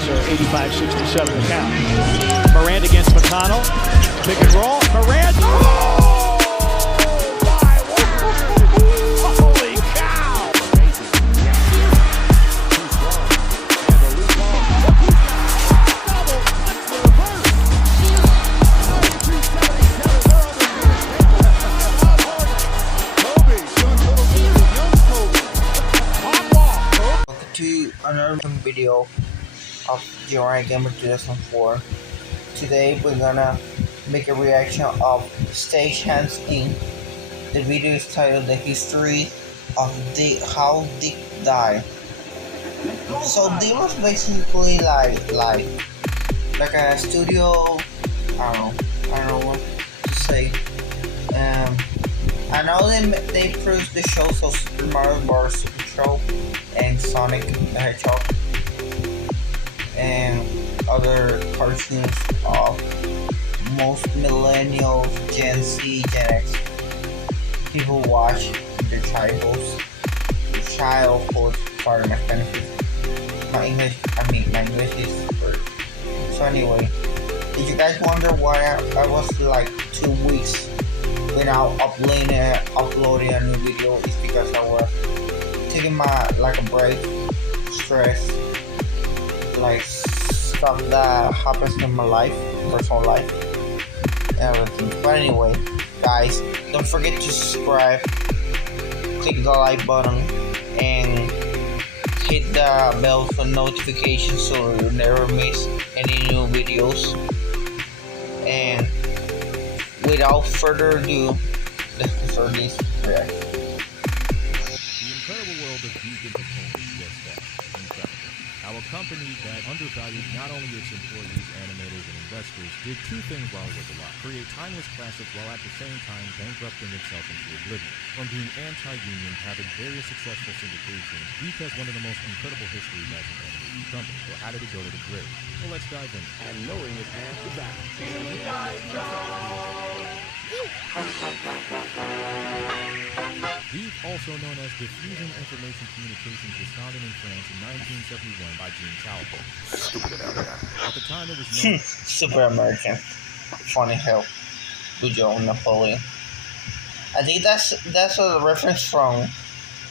answer, 85-67 the count. Morant against McConnell. Pick and roll. Morant. Oh! My word! Holy cow! Welcome to another video of Joanna Gamer 2004. Today we're gonna make a reaction of Stagehands Inc. The video is titled "The History of How Dick Died." So this was basically like a studio. I don't know what to say. I know they produced the shows of Super Mario Bros. Super Show and Sonic the Hedgehog and other cartoons of most millennials, Gen Z, Gen X people watch their childhood. Sorry, my Spanish, my English is weird. So anyway, did you guys wonder why I was like 2 weeks without uploading a new video? It's because I was taking a break, stress, like stuff that happens in my life, personal life, everything. But anyway, guys, don't forget to subscribe, click the like button, and hit the bell for notifications so you never miss any new videos. And without further ado, let's start this reaction. The incredible world of geek entertainment is just that, incredible. Our company that undervalued not only its employees, animators, and investors did two things while it was alive: create timeless classics while at the same time bankrupting itself into oblivion. From being anti-union, having various successful syndications, Geek has one of the most incredible histories as an animation company. So how did it go to the grave? Well, let's dive in. And knowing is half the battle. Geek, also known as Diffusion Information Communications, was founded in France in 1971 by Jean Talbot. At the time, it was known Super American. Funny hell. Good job, Napoleon. I think that's a reference from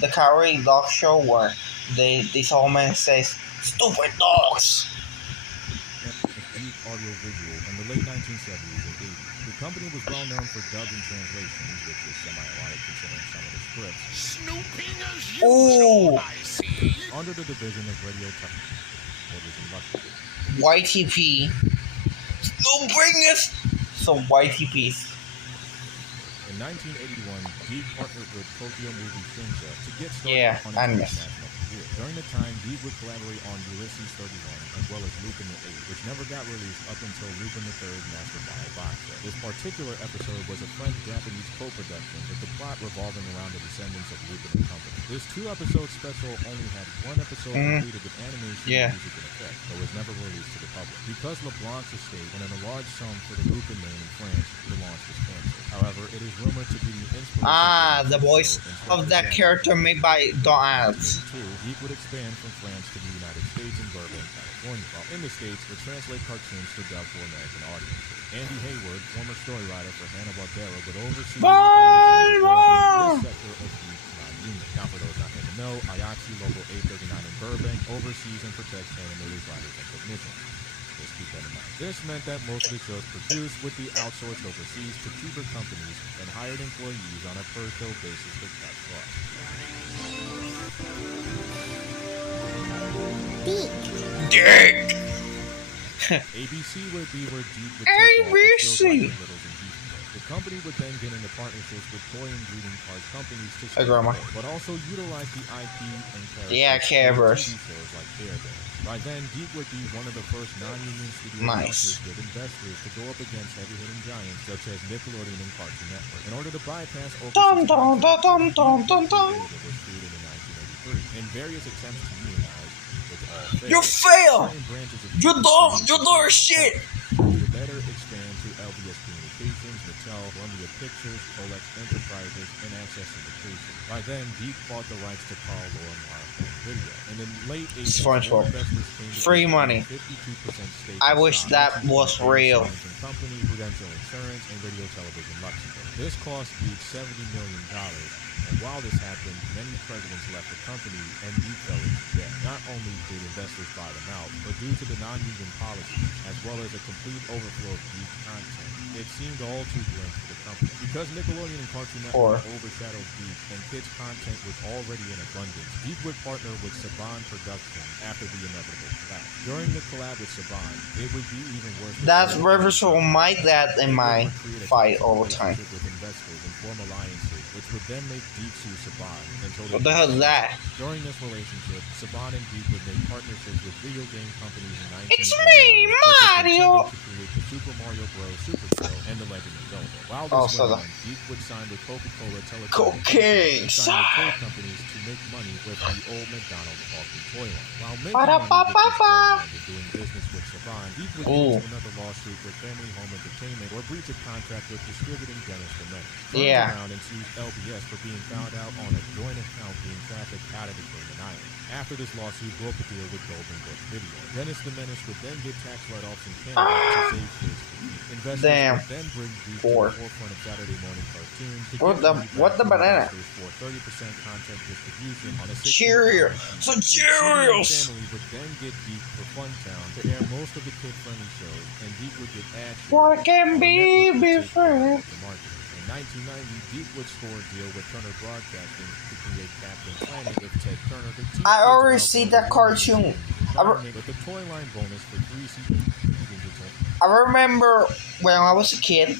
the Cowardly Dog Show where this old man says, "Stupid dogs." Geek audio-visual in the late 1970s and 80s. The company was well known for dubs and translations, which is semi-ironic considering some of the scripts. Snooping as Ooh. usual, I see. Under the division of Radio Television Luxury. YTP. Don't bring us some YTPs. In 1981, Geek partnered with Tokyo Movie Shinsa to get started on its anime. international career. During the time, Geek would collaborate on Ulysses 31 as well as Lupin the Eighth, which never got released up until Lupin the Third Master File box set. This particular episode was a French-Japanese co-production, with the plot revolving around the descendants of Lupin and Company. This 2-episode special only had one episode completed with animation, music, and effects, but was never released to the public. Because LeBlanc's estate wanted a large sum for the Lupin name in France, the launch was canceled. However, it is rumored to be the inspiration The voice of that character made by Don Adams. Geek would expand from France to the United States and Burbank, California. While in the States, would translate cartoons to dub for American audiences. Andy Hayward, former story writer for Hanna-Barbera, would oversee the operations of this sector of Geek non-union. Now, for those not in the know, IATSE Local 839 in Burbank oversees and protects animators, writers, and technicians. Just keep that in mind. This meant that most of the shows produced would be outsourced overseas to cheaper companies and hired employees on a per-show basis to cut costs. Dick. ABC would be where Geek would take ABC. The company would then get into partnerships with toy and greeting card companies to Grandma. but also utilize the IP and characters Care Bears. shows like Care Bears. By then, Geek would be one of the first non-union studio houses with investors to go up against heavy-hitting giants such as Nickelodeon and Cartoon Network. In order to bypass Dum dum dum dum dum dum dum. It was created in 1983. In various attempts to unionize, which all failed. You fail. Certain branches of You don't shit. to better expand to LBS Communications, Mattel, Mattel, Columbia Pictures, Colex Enterprises, and Access Indication. By then, Geek bought the rights to Carl Lorimar Home Video. In the late 80s, SpongeBob. investors came to Free money. 52% stake I in wish stock, that was real. Company, Prudential Insurance, and Radio Television Luxembourg. This cost Geek $70 million. And while this happened, many presidents left the company and Geek fell into debt. Not only did investors buy them out, but due to the non-union policy, as well as a complete overflow of Geek content, it seemed all too grim for the company. Because Nickelodeon and Cartoon Network overshadowed Geek and kids' content was already in abundance, Geek would partner with Saban Production after the inevitable collapse. During the collab with Saban, it would be even worse. That's reversal my dad and my fight all the time. With investors and form alliances, which would then make Geek sue Saban until What the hell is that? During this relationship, Saban and Geek would make partnerships with video game companies in 1989. It's me, Mario! To create the Super Mario Bros. Super Show and The Legend of Zelda. While this went on, Geek would sign with Coca-Cola Television cocaine and sign with toy companies to make money with the old McDonald's talking toy line. While making Para money pa with pa this pa. toy line and doing business with Saban, Geek would get into another lawsuit with Family Home Entertainment or breach of contract with distributing Dennis the Menace. Yeah. Around and sued LBS for being found out on a joint account being trafficked out of the Cayman Islands. After this lawsuit broke a deal with Golden Book Video. Dennis the Menace would then get tax write-offs in Canada to save face for Geek. Investors would then bring Geek to the forefront of Saturday morning cartoons to What the banana? for 30% content distribution on a Cheerio. So Cheerios. Family would then get Geek for Funtown to air most of the kid-friendly shows, and Geek would get ads. What can be different? In 1990, Geek would score a deal with Turner Broadcasting to create Captain Planet with Ted Turner. I already see that cartoon. With the toy line bonus for 3 seasons. I remember when I was a kid,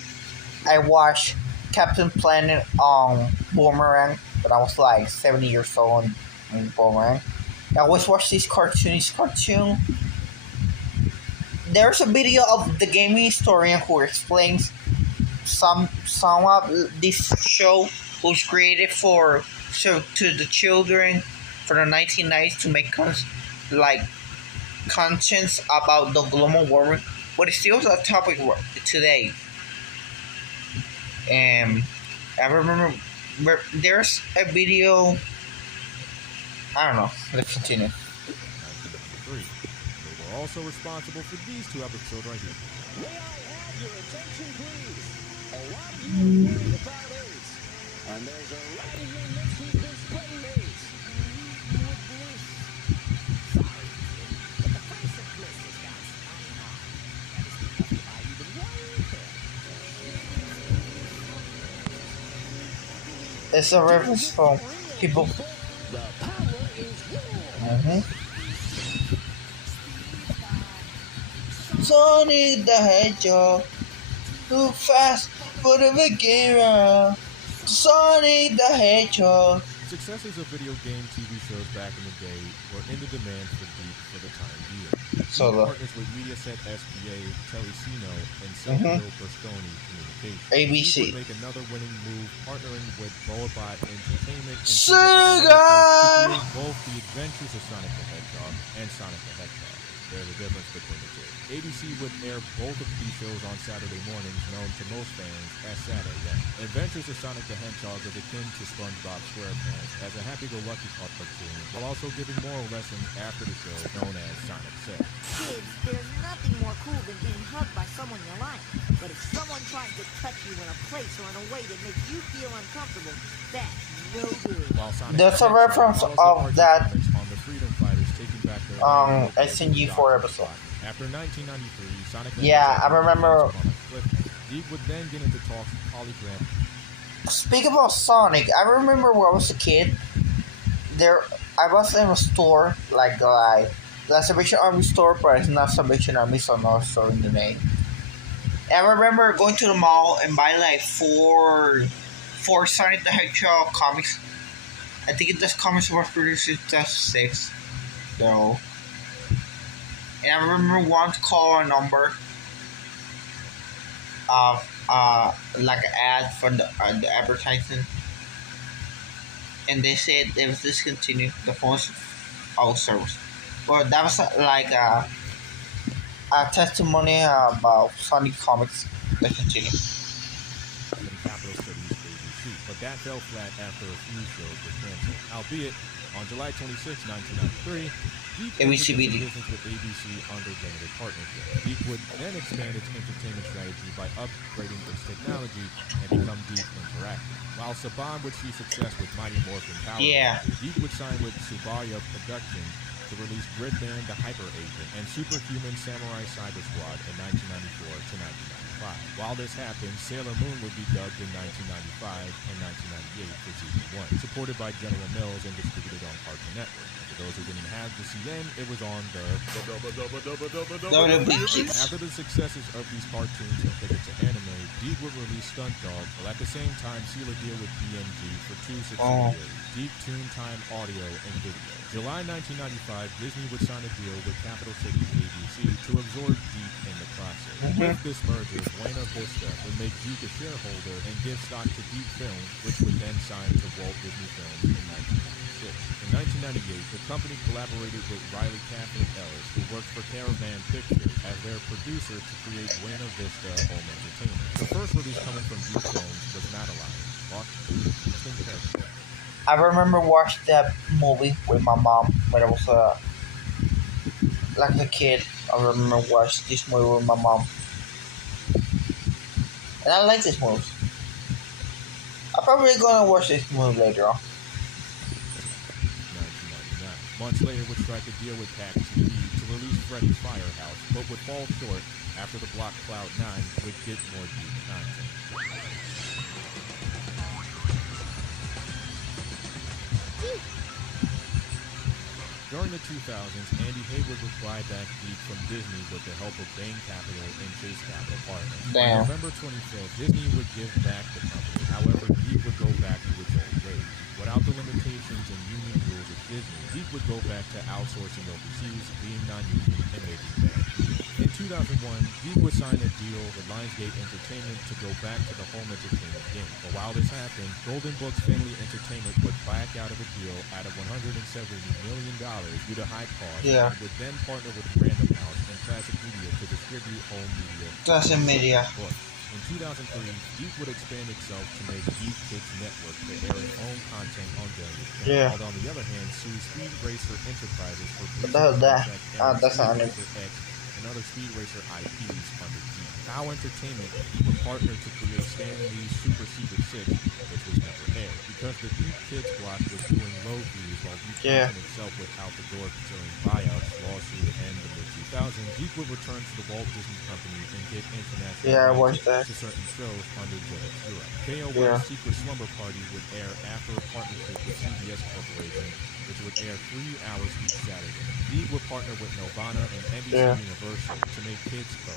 I watched Captain Planet on Boomerang, but I was like 70 years old on Boomerang. I always watch this cartoon. There's a video of the gaming historian who explains some of this show was created to the children for the 1990s to make contents about the global warming, but it's still a topic today. And I remember there's a video. I don't know. Let's continue. 1993. They were also responsible for these 2 episodes right here. May I have your attention, please? A lot of you are worried about AIDS, and there's a lot of your lips who've been spreading AIDS. You would bliss. Sorry, but the price of bliss has gone sky high. That is because I even worry. It's a reference for people. The power is yours. Sonic the Hedgehog, too fast for the beginner. Sonic the Hedgehog. Successes of video game TV shows back in the day were in the demand for Geek for the time being. So partners with Mediaset SPA, Telecino, and Silvio Berlusconi Communications. ABC. Geek would make another winning move, partnering with Boabot Entertainment and Sega! to create both the Adventures of Sonic the Hedgehog and Sonic the Hedgehog. There's a difference between the two. ABC would air both of these shows on Saturday mornings, known to most fans as Saturday. Adventures of Sonic the Hedgehog is akin to SpongeBob SquarePants as a happy-go-lucky cartoon, while also giving moral lessons after the show, known as Sonic Says. Kids, there's nothing more cool than being hugged by someone you like. But if someone tries to touch you in a place or in a way that makes you feel uncomfortable, that's no good. There's a reference of that on the Freedom Fighters taking back their SNG4 episode. After 1993, Sonic Yeah, I remember. Geek would then get into talks with Polygram. Speaking about Sonic, I remember when I was a kid. I was in a store like the Salvation Army store, but it's not Salvation Army, so no store in the name. And I remember going to the mall and buying like four Sonic the Hedgehog comics. I think this comics was produced in 2006, though. And I remember wanting to call a number of like an ad for the advertising, and they said it was discontinued. The phone's out service. But that was like a testimony about Sonic comics that continue. but that fell flat after a few shows were canceled. Albeit, on July 26, 1993, Deke entered into ABCBD. business with ABC under limited partnership. Deke would then expand its entertainment strategy by upgrading its technology and become Deke Interactive. While Saban would see success with Mighty Morphin Power Yeah. Rangers, Deke would sign with Tsubaya Productions to release Gridman the Hyper Agent and Superhuman Samurai Cyber Squad in 1994 to 1995. While this happened, Sailor Moon would be dubbed in 1995 and 1998 for season 1, supported by General Mills and distributed on Cartoon Network. For those who didn't have the CN, it was on the WB. After the successes of these cartoons and pivot to anime, Deke would release Stunt Dogs, while at the same time seal a deal with BMG for 2 subsidiaries, Deke Toon Time Audio and Video. July 1995, Disney would sign a deal with Capital Cities ABC to absorb Deke in the process. With this merger, Buena Vista would make Deke a shareholder and give stock to Deke Films, which would then sign to Walt Disney Films in 1996. In 1998, the company collaborated with Riley Catherine Ellis, who worked for Caravan Pictures, as their producer to create Buena Vista Home Entertainment. The first release coming from Deke Films was Madeline. Mark, let's think carefully. I remember watching that movie with my mom when I was like a kid. I remember watching this movie with my mom, and I like this movie. I'm probably gonna watch this movie later on. 1999. Months later would strike a deal with Pack TV to release Freddy's Firehouse, but would fall short after the block Cloud 9 would get more Deke content. During the 2000s, Andy Hayward would buy back Deke from Disney with the help of Bain Capital and Chase Capital Partners. Damn. On November 25th, Disney would give back the company. However, Deke would go back to its old ways. Without the limitations and union rules of Disney, Deke would go back to outsourcing overseas, being non-union, and making bad deals. In 2001, Deke would sign a deal with Lionsgate Entertainment to go back to the home entertainment game. But while this happened, Golden Books Family Entertainment would back out of a deal out of $170 million due to high costs, Yeah. and would then partner with Random House and Classic Media to distribute home media. Classic Media. Books. In 2003, Deke would expand itself to make Deke Kids Network to air its own content on various channels. Yeah. While on the other hand, sue Speed Racer Enterprises for What the hell is that? breaching Ah, contract that's not airing it. Speed Racer X and other Speed Racer IPs under Deke. Now Entertainment would partner to create Stan Lee's Super Secret 6, which was never aired. Because the Deke Kids block was doing low views while Deke Yeah. content itself was out the door concerning buyouts, lawsuit, and the mid-2000s, Deke would return to the Walt Disney Company and get international Yeah, I rights watched that. to certain shows under Jetix Europe. KOL's Yeah. Secret Slumber Party would air after a partnership with CBS Corporation, which would air 3 hours each Saturday. Deke would partner with Nelvana and NBC Yeah. Universal to make Kids Pro,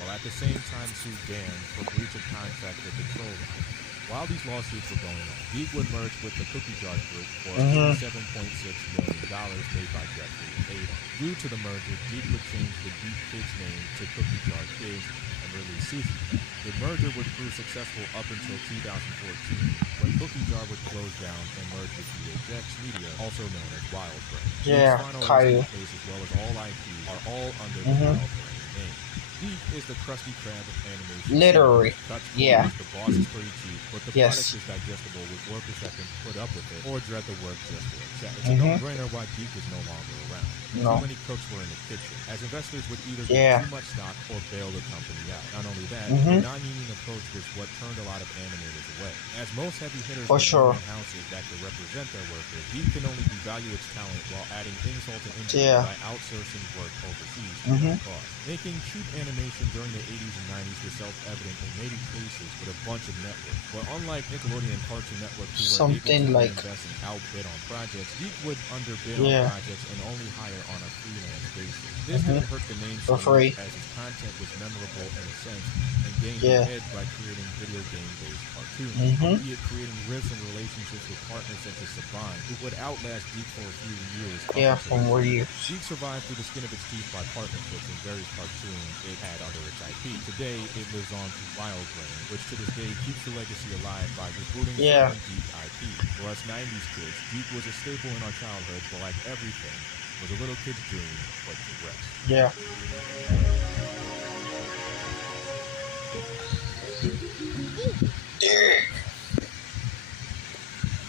while at the same time sue Dan for breach of contract with the Troll Line. While these lawsuits were going on, Deke would merge with the Cookie Jar Group for $7.6 million made by Jeffrey and Ada. Due to the merger, Deke would change the Deke Kids name to Cookie Jar Kids and release Sushi Pack. The merger would prove successful up until 2014, when Cookie Jar would close down and merge with VHX Media, also known as Wild Brain. Yeah, Deke's final Caillou. resting place, as well as all IPs, are all under the Wild Brain name. Deke is the Krusty Krab of animation. Literally. Cuts Yeah. corners, the boss is pretty cheap, but the Yes. product is digestible with workers that can put up with it or dread the work just for a check. It's a Mhm. no-brainer why Deke is no longer around. No. Too many cooks were in the kitchen, as investors would either Yeah. get too much stock or bail the company out. Not only that, Mhm. the non-union approach was what turned a lot of animators away. As most heavy hitters For were sure. union houses that could represent their workers, Deke can only devalue its talent while adding insult to injury Yeah. by outsourcing work overseas at Mhm. no cost. Making cheap animation during the 80s and 90s was self-evident in many cases with a bunch of networks. But unlike Nickelodeon and Cartoon Network, who were Something able to like- invest and outbid on projects, Deke would underbid Yeah. on projects and only hire on a freelance basis. This didn't hurt the name For so free. much, as his content was memorable in a sense and gained Yeah. an edge by creating video game-based cartoons, Mhm. albeit creating rifts and relationships with partners such as Saban, who would outlast Deke for a few years. up Yeah, until for more years. Deke survived through the skin of its teeth by partnerships in various cartoons it had under its IP. Today, it lives on through Wild Brain, which to this day keeps the legacy alive by rebooting Yeah. certain Deke IP. For us 90s kids, Deke was a staple in our childhoods, but like everything, was a little kid's dream, but to rest. Yeah.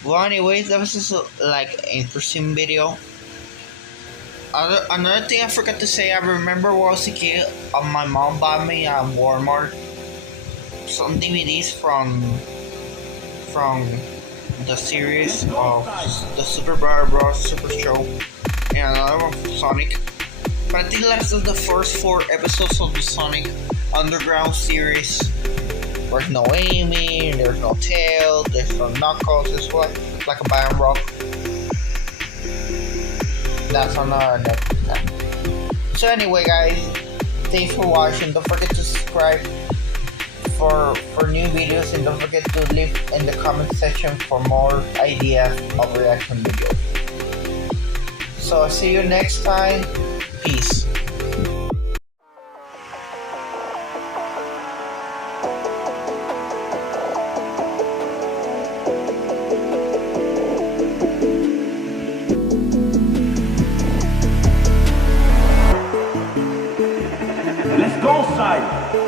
Well, anyways, that was just like interesting video. Another thing I forgot to say, I remember when I was a kid, my mom bought me at Walmart some DVDs from the series of the Super Mario Bros. Super Show, and another one from Sonic. But I think that's just the first 4 episodes of the Sonic Underground series. There's no Amy, there's no Tails, there's no Knuckles, it's like a Bion Rock. That's on our next time. So anyway guys, thanks for watching. Don't forget to subscribe for new videos, and don't forget to leave in the comment section for more ideas of reaction videos. So see you next time. Peace. Let's go, side.